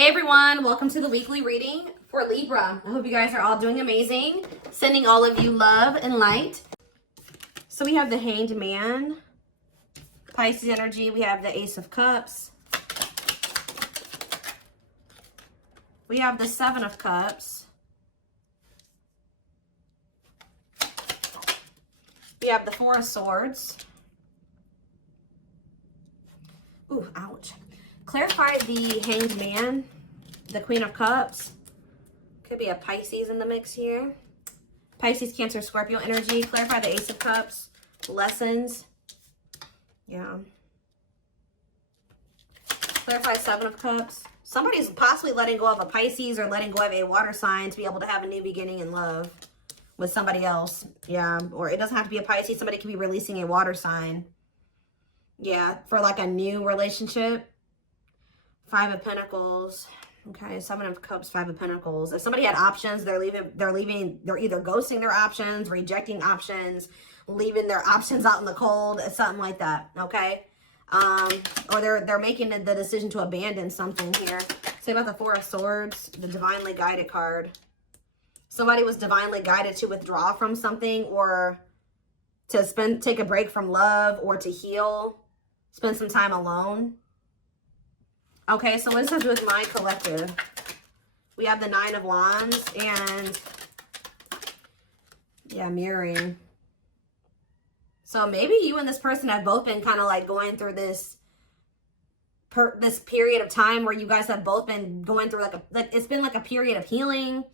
Hey everyone, welcome to the weekly reading for Libra. I hope you guys are all doing amazing. Sending all of you love and light. So we have the Hanged Man, Pisces energy. We have the Ace of Cups. We have the Seven of Cups. We have the Four of Swords. Ooh, ouch. Clarify the Hanged Man, the Queen of Cups. Could be a Pisces in the mix here. Pisces, Cancer, Scorpio energy. Clarify the Ace of Cups. Lessons. Yeah. Clarify Seven of Cups. Somebody's possibly letting go of a Pisces or letting go of a water sign to be able to have a new beginning in love with somebody else. Yeah. Or it doesn't have to be a Pisces. Somebody could be releasing a water sign. Yeah. For like a new relationship. Five of Pentacles. Okay, Seven of Cups, Five of Pentacles. If somebody had options, they're either ghosting their options, rejecting options, leaving their options out in the cold, something like that, okay? Or they're making the decision to abandon something here. Say about the Four of Swords, the Divinely Guided card. Somebody was divinely guided to withdraw from something or to take a break from love or to heal, spend some time alone. Okay, so what does that have to do with my collective? We have the Nine of Wands and, yeah, mirroring. So maybe you and this person have both been kind of like going through this period of time where you guys have both been going through like it's been like a period of healing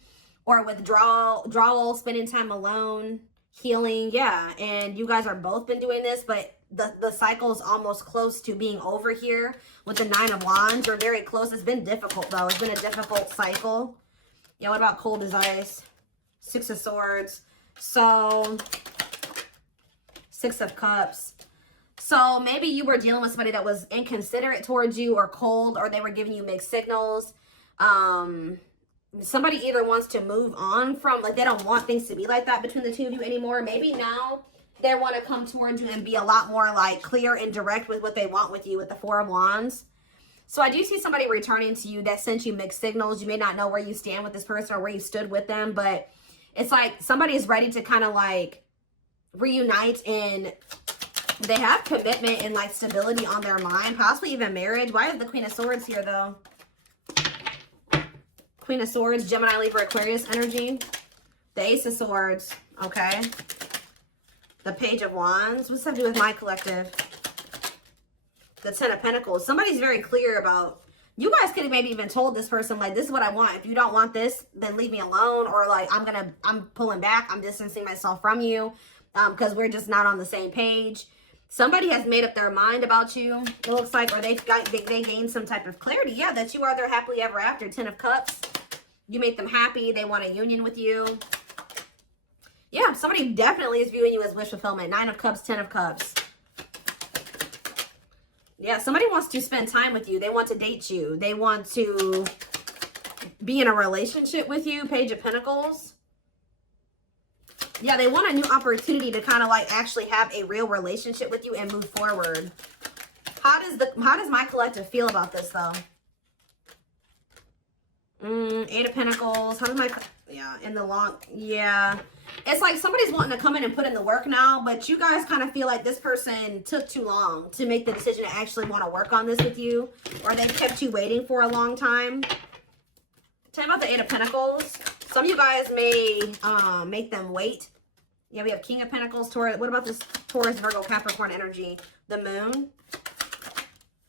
or withdrawal, spending time alone, healing, yeah. And you guys are both been doing this, but the cycle is almost close to being over here with the Nine of Wands. You're very close. It's been difficult though. It's been a difficult cycle. Yeah, what about cold as ice? Six of Swords. So Six of Cups. So maybe you were dealing with somebody that was inconsiderate towards you or cold, or they were giving you mixed signals. Somebody either wants to move on from, like, they don't want things to be like that between the two of you anymore. Maybe now they want to come towards you and be a lot more like clear and direct with what they want with you with the Four of Wands. So I do see somebody returning to you that sent you mixed signals. You may not know where you stand with this person or where you stood with them, but it's like somebody is ready to kind of like reunite, and they have commitment and like stability on their mind, possibly even marriage. Why is the Queen of Swords here though? Queen of Swords, Gemini, Libra, Aquarius energy. The Ace of Swords, okay. The Page of Wands. What's that do with my collective? The Ten of Pentacles. Somebody's very clear about, you guys could have maybe even told this person, like, this is what I want. If you don't want this, then leave me alone. Or like, I'm pulling back. I'm distancing myself from you because we're just not on the same page. Somebody has made up their mind about you, it looks like, or they gained some type of clarity. Yeah, that you are their happily ever after. Ten of Cups. You make them happy. They want a union with you. Yeah, somebody definitely is viewing you as wish fulfillment. Nine of Cups, Ten of Cups. Yeah, somebody wants to spend time with you. They want to date you. They want to be in a relationship with you. Page of Pentacles. Yeah, they want a new opportunity to kind of like actually have a real relationship with you and move forward. How does my collective feel about this though? Eight of Pentacles. How does my, yeah, in the long, yeah. It's like somebody's wanting to come in and put in the work now, but you guys kind of feel like this person took too long to make the decision to actually want to work on this with you, or they kept you waiting for a long time. Tell me about the Eight of Pentacles. Some of you guys may make them wait. Yeah, we have King of Pentacles, Taurus. What about this Taurus, Virgo, Capricorn energy? The Moon.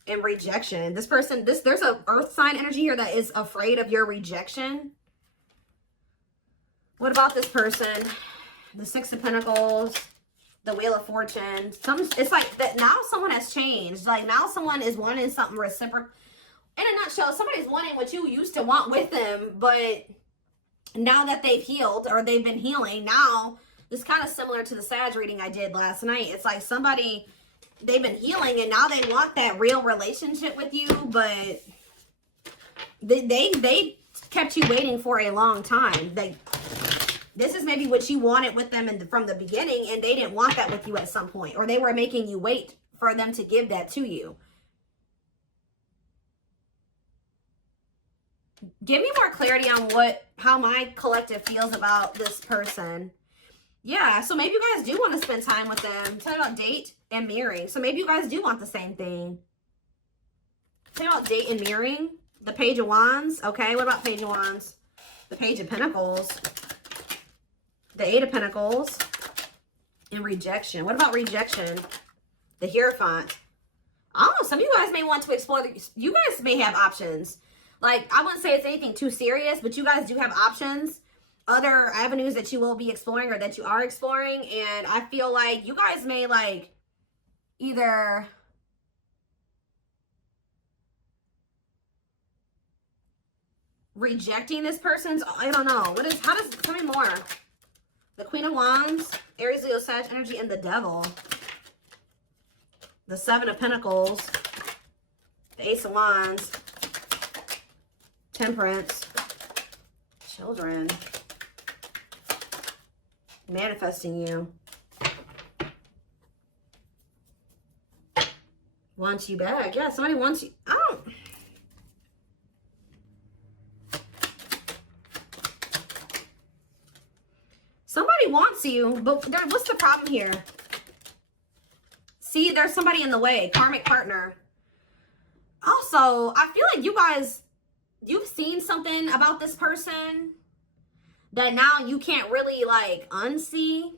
And rejection. This person, there's a earth sign energy here that is afraid of your rejection. What about this person? The Six of Pentacles, the Wheel of Fortune. It's like that now someone has changed. Like now someone is wanting something reciprocal. In a nutshell, somebody's wanting what you used to want with them, but now that they've healed or they've been healing, now this is kind of similar to the Sag reading I did last night. It's like somebody, they've been healing and now they want that real relationship with you, but they kept you waiting for a long time. This is maybe what you wanted with them from the beginning, and they didn't want that with you at some point, or they were making you wait for them to give that to you. Give me more clarity on how my collective feels about this person. Yeah, so maybe you guys do want to spend time with them. Tell me about date and mirroring. So maybe you guys do want the same thing. Tell me about date and mirroring. The Page of Wands. Okay, what about Page of Wands? The Page of Pentacles. The Eight of Pentacles. And rejection. What about rejection? The Hierophant. I don't know, some of you guys may want to explore. You guys may have options. Like, I wouldn't say it's anything too serious, but you guys do have options. Other avenues that you will be exploring or that you are exploring. And I feel like you guys may, like, either rejecting this person's, I don't know. How does, tell me more. The Queen of Wands, Aries, Leo, Sag energy, and the Devil. The Seven of Pentacles, the Ace of Wands, Temperance, Children, manifesting you, wants you back. Yeah, somebody wants you. I don't. Somebody wants you, but what's the problem here? See, there's somebody in the way. Karmic partner. Also, I feel like you guys, you've seen something about this person that now you can't really, like, unsee.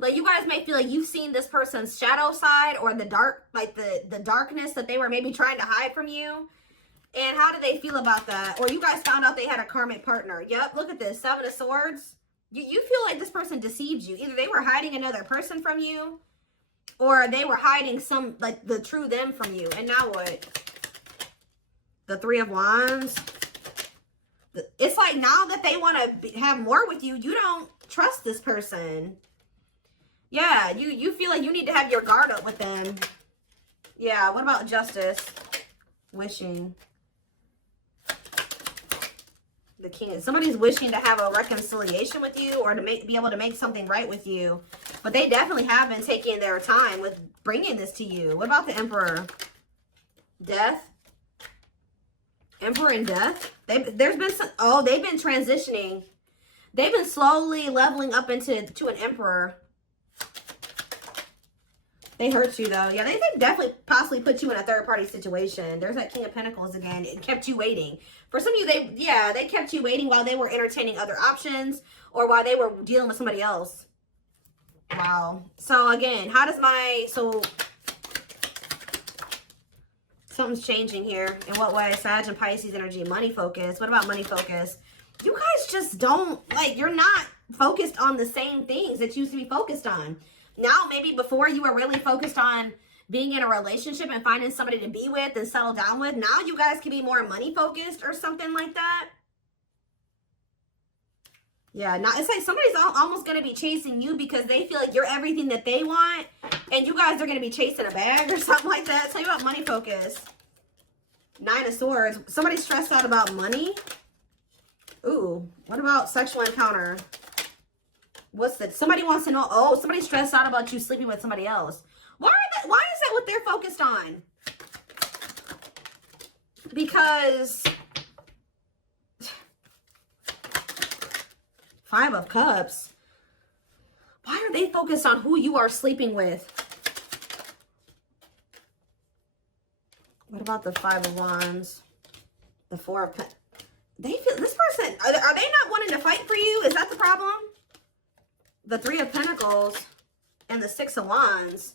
Like, you guys may feel like you've seen this person's shadow side or the dark, like the darkness that they were maybe trying to hide from you. And how do they feel about that? Or you guys found out they had a karmic partner. Yep, look at this. Seven of Swords. You feel like this person deceived you. Either they were hiding another person from you, or they were hiding some, like, the true them from you. And now what? The Three of Wands. It's like now that they want to have more with you, you don't trust this person. Yeah, you feel like you need to have your guard up with them. Yeah, what about Justice? Wishing. The King. Somebody's wishing to have a reconciliation with you or to be able to make something right with you. But they definitely have been taking their time with bringing this to you. What about the Emperor? Death. Emperor and Death. There's been some, oh, they've been transitioning. They've been slowly leveling up to an Emperor. They hurt you, though. Yeah, they definitely possibly put you in a third-party situation. There's that King of Pentacles again. It kept you waiting. For some of you, they kept you waiting while they were entertaining other options or while they were dealing with somebody else. Wow. So, again, how does something's changing here. In what way? Sag and Pisces energy. Money focus. What about money focus? You guys just don't, like, you're not focused on the same things that you used to be focused on. Now, maybe before you were really focused on being in a relationship and finding somebody to be with and settle down with. Now you guys can be more money focused or something like that. Yeah, now it's like somebody's almost going to be chasing you because they feel like you're everything that they want. And you guys are going to be chasing a bag or something like that. Tell you about money focus. Nine of Swords. Somebody's stressed out about money. Ooh, what about sexual encounter? What's that? Somebody wants to know. Oh, somebody's stressed out about you sleeping with somebody else. Why is that what they're focused on? Because Five of Cups. Why are they focused on who you are sleeping with? What about the Five of Wands? The Four of Pentacles. They feel this person. Are they not wanting to fight for you? Is that the problem? The Three of Pentacles and the Six of Wands.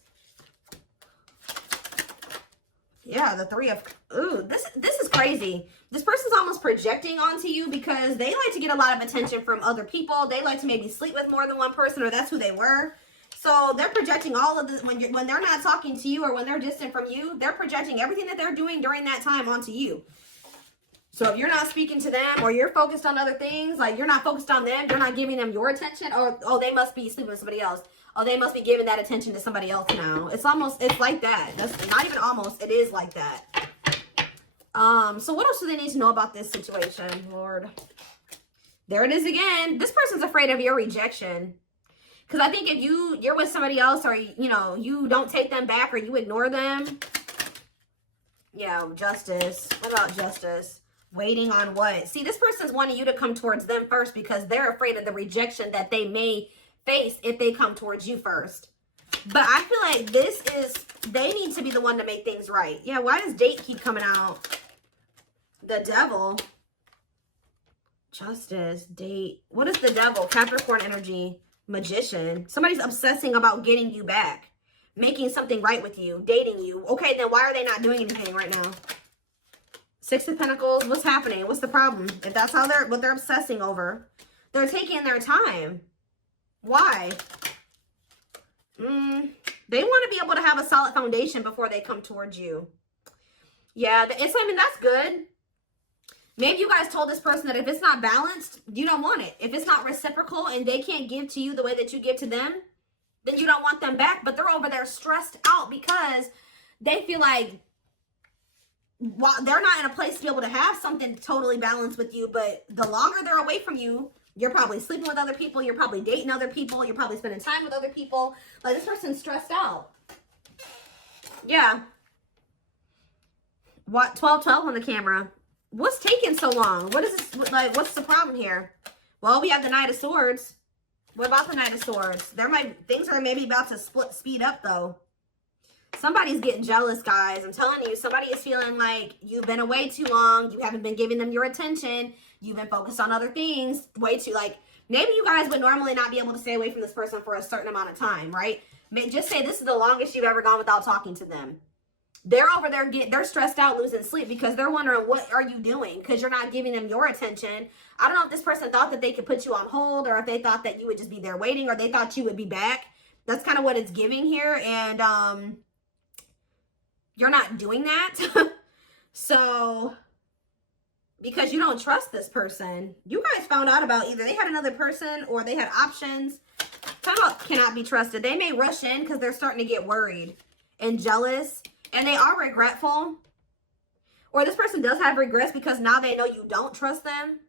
Yeah, the Three of... Ooh, this is crazy. This person's almost projecting onto you because they like to get a lot of attention from other people. They like to maybe sleep with more than one person, or that's who they were. So they're projecting all of this when they're not talking to you or when they're distant from you. They're projecting everything that they're doing during that time onto you. So if you're not speaking to them or you're focused on other things, like you're not focused on them, you're not giving them your attention, or, oh, they must be sleeping with somebody else. Oh, they must be giving that attention to somebody else now. It's like that. That's not even almost, it is like that. So what else do they need to know about this situation, Lord? There it is again. This person's afraid of your rejection. Because I think if you're with somebody else or, you know, you don't take them back or you ignore them, Yeah, justice. What about justice? Waiting on what? See, this person's wanting you to come towards them first because they're afraid of the rejection that they may face if they come towards you first. But I feel like they need to be the one to make things right. Yeah, why does date keep coming out? The devil. Justice, date. What is the devil? Capricorn energy. Magician. Somebody's obsessing about getting you back. Making something right with you. Dating you. Okay, then why are they not doing anything right now? Six of Pentacles. What's happening? What's the problem? If that's how what they're obsessing over. They're taking their time. Why? They want to be able to have a solid foundation before they come towards you. Yeah, I mean, that's good. Maybe you guys told this person that if it's not balanced, you don't want it. If it's not reciprocal and they can't give to you the way that you give to them, then you don't want them back. But they're over there stressed out because they feel like they're not in a place to be able to have something totally balanced with you. But the longer they're away from you, you're probably sleeping with other people. You're probably dating other people. You're probably spending time with other people. Like, this person's stressed out. Yeah. What? 12-12 on the camera. What's taking so long? What is this? Like, what's the problem here? Well, we have the Knight of Swords. What about the Knight of Swords? Things are maybe about to speed up, though. Somebody's getting jealous, guys. I'm telling you, somebody is feeling like you've been away too long. You haven't been giving them your attention. You've been focused on other things way too, like, maybe you guys would normally not be able to stay away from this person for a certain amount of time, right? Just say this is the longest you've ever gone without talking to them. They're over there, they're stressed out, losing sleep because they're wondering, what are you doing? Because you're not giving them your attention. I don't know if this person thought that they could put you on hold, or if they thought that you would just be there waiting, or they thought you would be back. That's kind of what it's giving here. And you're not doing that. So, because you don't trust this person. You guys found out about either they had another person or they had options. Talk about cannot be trusted. They may rush in because they're starting to get worried and jealous. And they are regretful. Or this person does have regrets because now they know you don't trust them.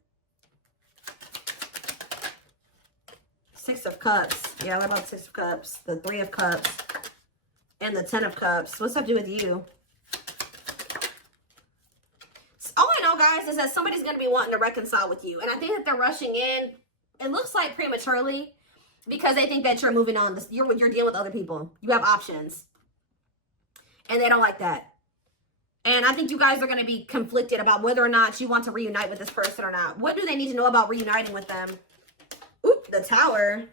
Six of Cups. Yeah, what about Six of Cups? The Three of Cups. And the Ten of Cups. What's that do with you? All I know, guys, is that somebody's going to be wanting to reconcile with you. And I think that they're rushing in. It looks like prematurely. Because they think that you're moving on. You're dealing with other people. You have options. And they don't like that. And I think you guys are going to be conflicted about whether or not you want to reunite with this person or not. What do they need to know about reuniting with them? Oop, the Tower.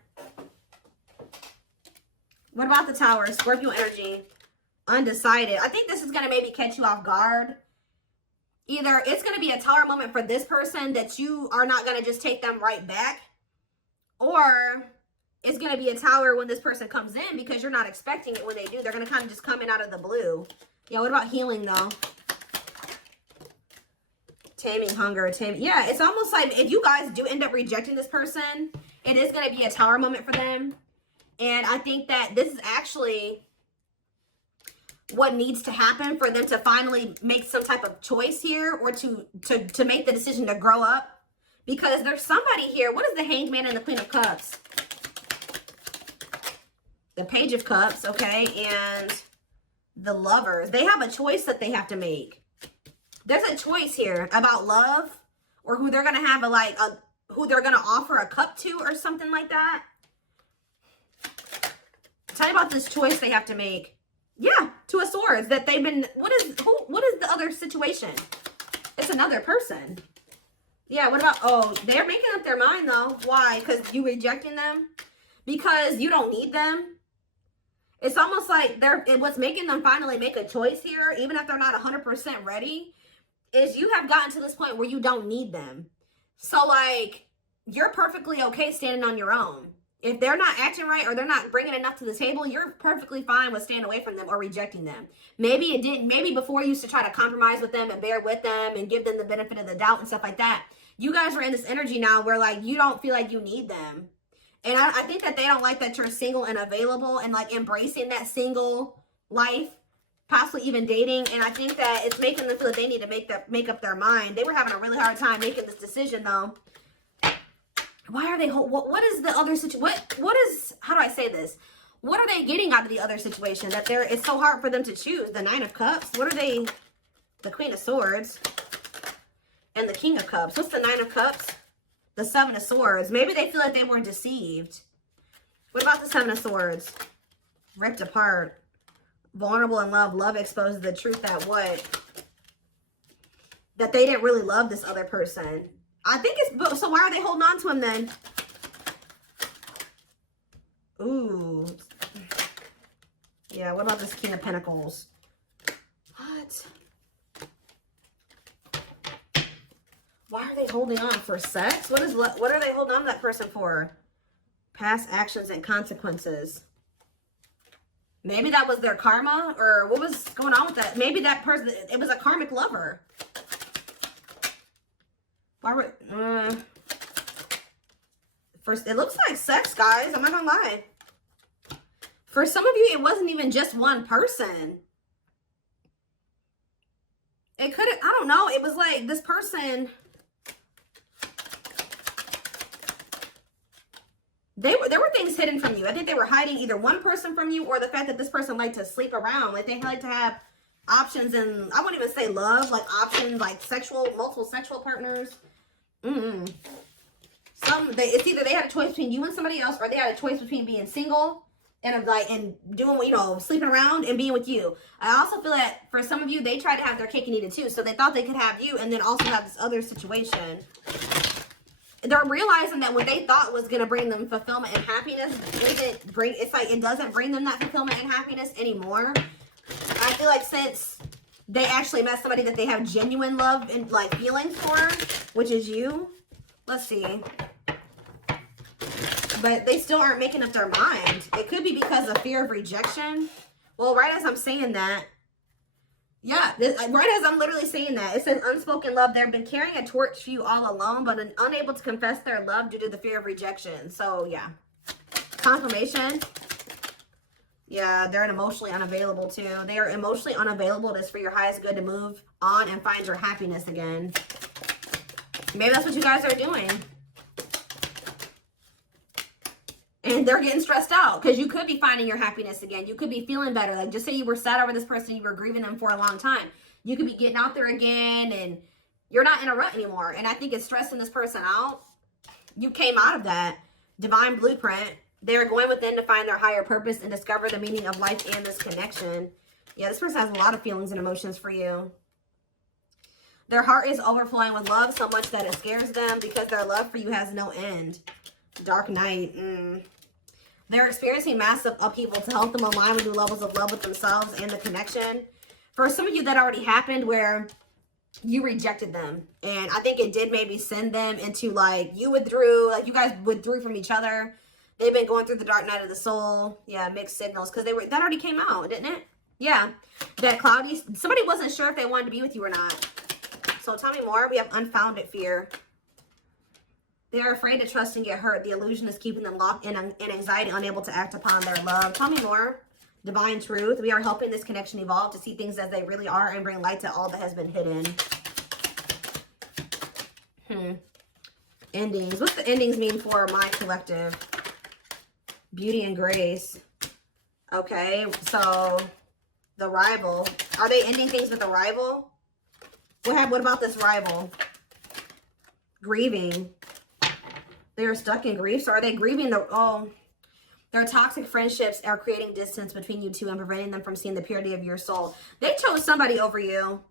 What about the Tower? Scorpio energy. Undecided. I think this is going to maybe catch you off guard. Either it's going to be a Tower moment for this person that you are not going to just take them right back. Or it's going to be a Tower when this person comes in because you're not expecting it when they do. They're going to kind of just come in out of the blue. Yeah, what about healing, though? Taming hunger. Yeah, it's almost like if you guys do end up rejecting this person, it is going to be a Tower moment for them. And I think that this is actually what needs to happen for them to finally make some type of choice here, or to make the decision to grow up. Because there's somebody here. What is the Hanged Man and the Queen of Cups? The Page of Cups, okay, and the Lovers. They have a choice that they have to make. There's a choice here about love, or who they're going to have who they're going to offer a cup to, or something like that. Tell me about this choice they have to make. Yeah, Two of Swords. That they've been, what is the other situation? It's another person. Yeah, what about, oh, they're making up their mind, though. Why? Because you rejecting them? Because you don't need them? It's almost like what's making them finally make a choice here, even if they're not 100% ready, is you have gotten to this point where you don't need them. So, like, you're perfectly okay standing on your own. If they're not acting right or they're not bringing enough to the table, you're perfectly fine with staying away from them or rejecting them. Maybe before you used to try to compromise with them and bear with them and give them the benefit of the doubt and stuff like that. You guys are in this energy now where, like, you don't feel like you need them. And I think that they don't like that you're single and available and, like, embracing that single life, possibly even dating. And I think that it's making them feel that they need to make up their mind. They were having a really hard time making this decision, though. Why are they, what is the other situation? What is, how do I say this? What are they getting out of the other situation? That it's so hard for them to choose. The Nine of Cups. What are they, the Queen of Swords, and the King of Cups. What's the Nine of Cups? The Seven of Swords. Maybe they feel like they were deceived. What about the Seven of Swords? Ripped apart. Vulnerable in love. Love exposes the truth that what? That they didn't really love this other person. I think it's... So why are they holding on to him then? Ooh. Yeah, what about this King of Pentacles? What? Why are they holding on? For sex? What are they holding on to that person for? Past actions and consequences. Maybe that was their karma, or what was going on with that? Maybe that person, it was a karmic lover. Why were, first, it looks like sex, guys. I'm not gonna lie. For some of you, it wasn't even just one person. It could have, I don't know. It was like this person, there were things hidden from you. I think they were hiding either one person from you or the fact that this person liked to sleep around. Like they like to have options, and I wouldn't even say love, like options, like multiple sexual partners. It's either they had a choice between you and somebody else, or they had a choice between being single and doing, you know, sleeping around and being with you. I also feel that for some of you, they tried to have their cake and eat it too. So they thought they could have you and then also have this other situation. They're realizing that what they thought was going to bring them fulfillment and happiness it doesn't bring them that fulfillment and happiness anymore. I feel like since they actually met somebody that they have genuine love and like feelings for, which is you. Let's see. But they still aren't making up their mind. It could be because of fear of rejection. Well, right as I'm saying that, yeah, right as I'm literally saying that, it says unspoken love. They've been carrying a torch for you all alone, but unable to confess their love due to the fear of rejection. So, yeah. Confirmation. Yeah, they're emotionally unavailable too. They are emotionally unavailable. It's for your highest good to move on and find your happiness again. Maybe that's what you guys are doing. And they're getting stressed out because you could be finding your happiness again. You could be feeling better. Like just say you were sad over this person, you were grieving them for a long time. You could be getting out there again and you're not in a rut anymore. And I think it's stressing this person out. You came out of that divine blueprint. They're going within to find their higher purpose and discover the meaning of life and this connection. Yeah, this person has a lot of feelings and emotions for you. Their heart is overflowing with love so much that it scares them because their love for you has no end. Dark Knight. They're experiencing massive upheaval to help them align with new levels of love with themselves and the connection. For some of you, that already happened where you rejected them. And I think it did maybe send them into like, you withdrew, like you guys withdrew from each other. They've been going through the dark night of the soul. Yeah, mixed signals. Because that already came out, didn't it? Yeah. That cloudy, somebody wasn't sure if they wanted to be with you or not. So tell me more. We have unfounded fear. They're afraid to trust and get hurt. The illusion is keeping them locked in anxiety, unable to act upon their love. Tell me more. Divine truth. We are helping this connection evolve to see things as they really are and bring light to all that has been hidden. Endings. What's the endings mean for my collective? Beauty and grace. Okay, so the rival. Are they ending things with a rival? What about this rival? Grieving. They are stuck in grief. So are they grieving their toxic friendships are creating distance between you two and preventing them from seeing the purity of your soul. They chose somebody over you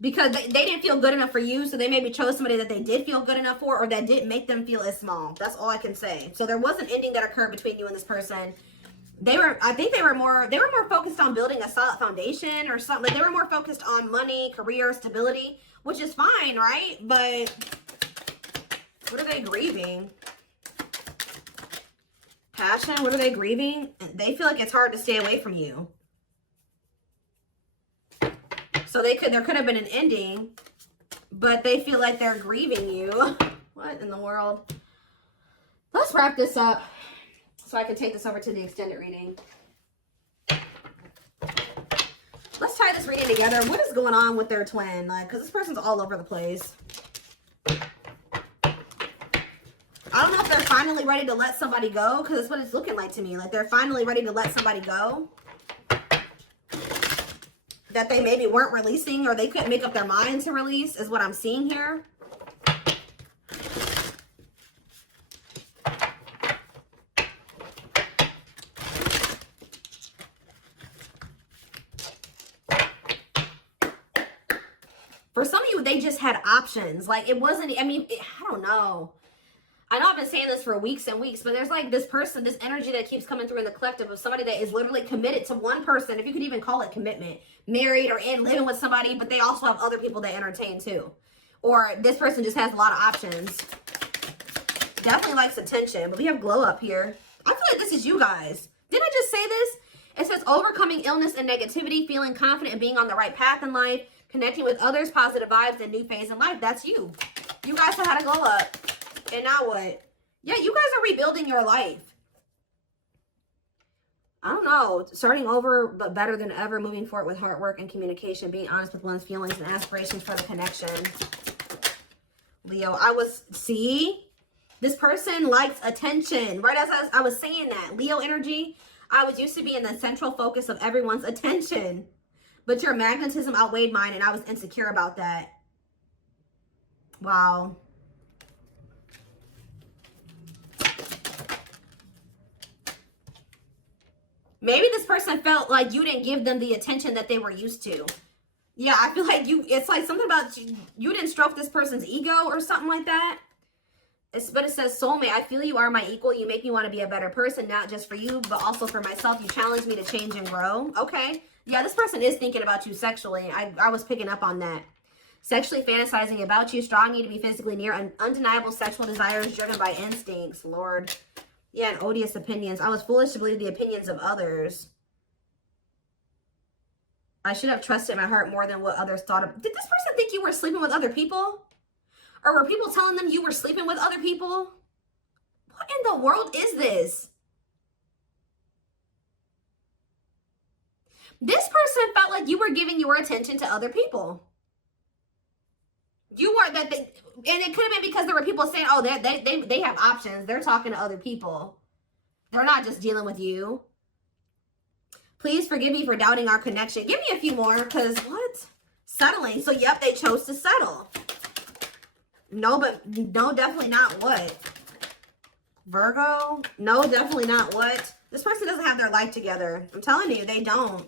because they didn't feel good enough for you. So they maybe chose somebody that they did feel good enough for, or that didn't make them feel as small. That's all I can say. So there was an ending that occurred between you and this person. I think they were more focused on building a solid foundation or something. Like they were more focused on money, career, stability, which is fine, right? But what are they grieving? Passion. What are they grieving? They feel like it's hard to stay away from you. So there could have been an ending, but they feel like they're grieving you. What in the world? Let's wrap this up so I can take this over to the extended reading. Let's tie this reading together. What is going on with their twin? Like, because this person's all over the place. I don't know if they're finally ready to let somebody go, because that's what it's looking like to me. Like they're finally ready to let somebody go. that they maybe weren't releasing or they couldn't make up their mind to release is what I'm seeing here. For some of you, they just had options. Like, it wasn't, I mean, I don't know. I know I've been saying this for weeks and weeks, but there's like this person, this energy that keeps coming through in the collective of somebody that is literally committed to one person, if you could even call it commitment, married or in living with somebody, but they also have other people they entertain too. Or this person just has a lot of options. Definitely likes attention, but we have glow up here. I feel like this is you guys. Didn't I just say this? It says overcoming illness and negativity, feeling confident and being on the right path in life, connecting with others, positive vibes, and new phase in life. That's you. You guys have had a glow up. And now what? Yeah, you guys are rebuilding your life. I don't know. Starting over, but better than ever. Moving forward with hard work and communication. Being honest with one's feelings and aspirations for the connection. Leo, see? This person likes attention. Right as I was saying that. Leo energy, I was used to be in the central focus of everyone's attention. But your magnetism outweighed mine, and I was insecure about that. Wow. Maybe this person felt like you didn't give them the attention that they were used to. Yeah, I feel like it's like something about you didn't stroke this person's ego or something like that. But it says, soulmate, I feel you are my equal. You make me want to be a better person, not just for you, but also for myself. You challenge me to change and grow. Okay. Yeah, this person is thinking about you sexually. I was picking up on that. Sexually fantasizing about you, strong need to be physically near, undeniable sexual desires driven by instincts. Lord. Yeah, and odious opinions. I was foolish to believe the opinions of others. I should have trusted my heart more than what others thought of. Did this person think you were sleeping with other people? Or were people telling them you were sleeping with other people? What in the world is this? This person felt like you were giving your attention to other people. You weren't and it could have been because there were people saying, oh, they have options. They're talking to other people. They're not just dealing with you. Please forgive me for doubting our connection. Give me a few more, because what? Settling. So, yep, they chose to settle. No, but no, definitely not what? Virgo? No, definitely not what? This person doesn't have their life together. I'm telling you, they don't.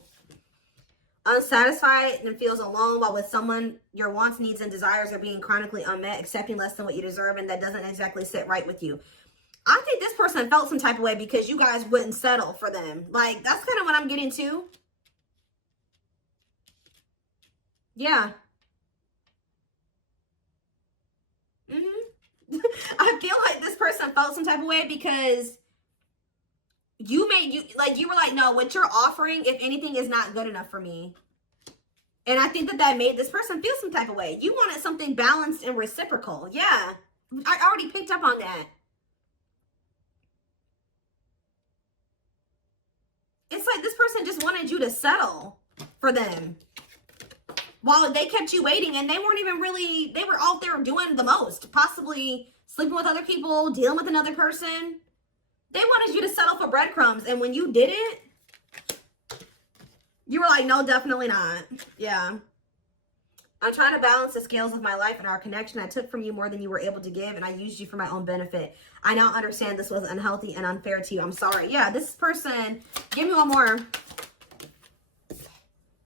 Unsatisfied and feels alone while with someone your wants, needs, and desires are being chronically unmet, accepting less than what you deserve, and that doesn't exactly sit right with you. I think this person felt some type of way because you guys wouldn't settle for them. Like, that's kind of what I'm getting to. Yeah. I feel like this person felt some type of way because you were like, no, what you're offering, if anything, is not good enough for me. And I think that made this person feel some type of way. You wanted something balanced and reciprocal. Yeah. I already picked up on that. It's like this person just wanted you to settle for them. While they kept you waiting, and they weren't even really, they were out there doing the most. Possibly sleeping with other people, dealing with another person. They wanted you to settle for breadcrumbs. And when you didn't, you were like, no, definitely not. Yeah. I'm trying to balance the scales of my life and our connection. I took from you more than you were able to give, and I used you for my own benefit. I now understand this was unhealthy and unfair to you. I'm sorry. Yeah, this person, give me one more.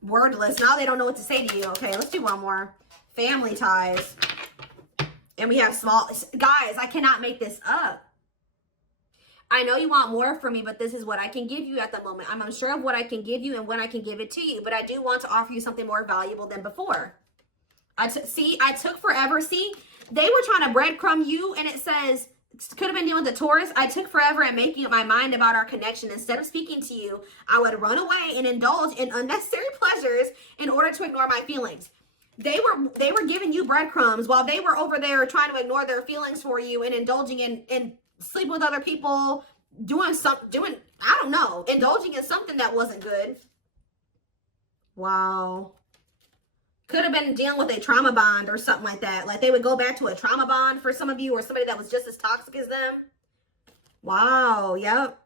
Wordless. Now they don't know what to say to you. Okay, let's do one more. Family ties. And we have small... Guys, I cannot make this up. I know you want more from me, but this is what I can give you at the moment. I'm unsure of what I can give you and when I can give it to you, but I do want to offer you something more valuable than before. I took forever. See, they were trying to breadcrumb you, and it says, could have been dealing with the Taurus. I took forever at making up my mind about our connection. Instead of speaking to you, I would run away and indulge in unnecessary pleasures in order to ignore my feelings. They were giving you breadcrumbs while they were over there trying to ignore their feelings for you and indulging in sleeping with other people, I don't know, indulging in something that wasn't good. Wow. Could have been dealing with a trauma bond or something like that. Like they would go back to a trauma bond for some of you, or somebody that was just as toxic as them. Wow. Yep.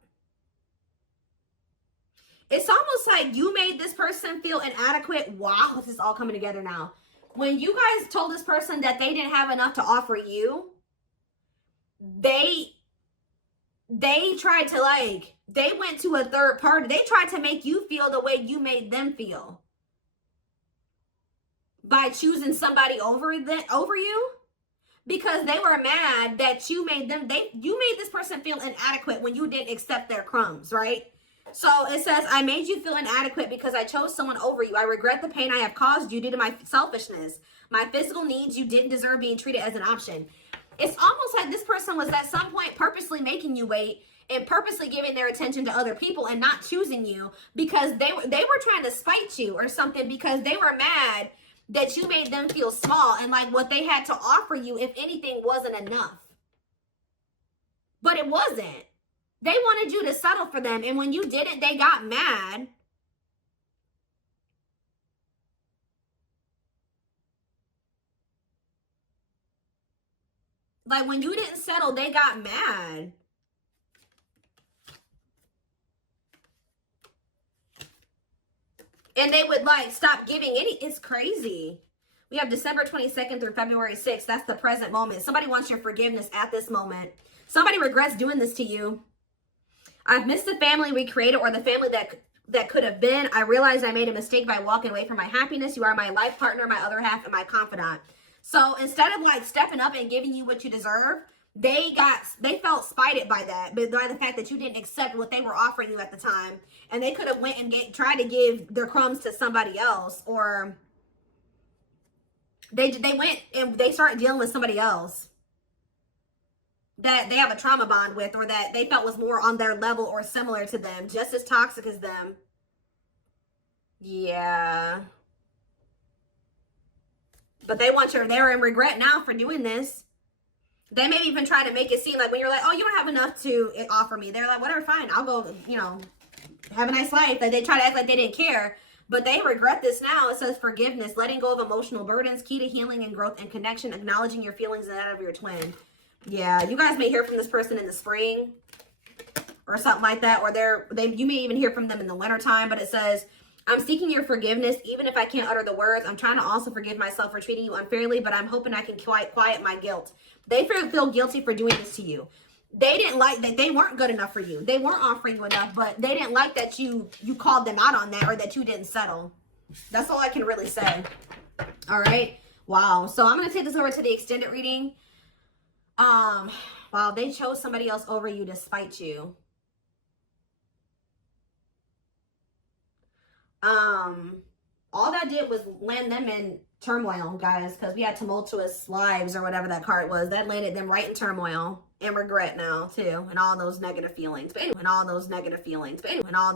It's almost like you made this person feel inadequate. Wow, this is all coming together now. When you guys told this person that they didn't have enough to offer you, they tried to, like, they went to a third party. They tried to make you feel the way you made them feel by choosing somebody over you, because they were mad that you made this person feel inadequate when you didn't accept their crumbs, right? So it says, I made you feel inadequate because I chose someone over you. I regret the pain I have caused you due to my selfishness. My physical needs, you didn't deserve being treated as an option. It's almost like this person was at some point purposely making you wait and purposely giving their attention to other people and not choosing you because they were trying to spite you or something, because they were mad that you made them feel small and like what they had to offer you, if anything, wasn't enough. But it wasn't. They wanted you to settle for them, and when you didn't, they got mad. Like, when you didn't settle, they got mad. And they would, like, stop giving any. It's crazy. We have December 22nd through February 6th. That's the present moment. Somebody wants your forgiveness at this moment. Somebody regrets doing this to you. I've missed the family we created, or the family that could have been. I realized I made a mistake by walking away from my happiness. You are my life partner, my other half, and my confidant. So instead of, like, stepping up and giving you what you deserve, they felt spited by that, but by the fact that you didn't accept what they were offering you at the time. And they could have went and tried to give their crumbs to somebody else, or they went and they started dealing with somebody else that they have a trauma bond with, or that they felt was more on their level or similar to them, just as toxic as them. Yeah. But they're in regret now for doing this. They may even try to make it seem like when you're like, oh, you don't have enough to offer me. They're like, whatever, fine. I'll go, have a nice life. Like, they try to act like they didn't care. But they regret this now. It says forgiveness, letting go of emotional burdens, key to healing and growth and connection, acknowledging your feelings and that of your twin. Yeah, you guys may hear from this person in the spring or something like that, or you may even hear from them in the wintertime. But it says, I'm seeking your forgiveness, even if I can't utter the words. I'm trying to also forgive myself for treating you unfairly, but I'm hoping I can quiet my guilt. They feel guilty for doing this to you. They didn't like that. They weren't good enough for you. They weren't offering you enough, but they didn't like that you called them out on that, or that you didn't settle. That's all I can really say. All right. Wow. So I'm going to take this over to the extended reading. Wow, they chose somebody else over you to spite you. All that did was land them in turmoil, guys, because we had tumultuous lives, or whatever that card was. That landed them right in turmoil and regret now too, and all those negative feelings. But anyway,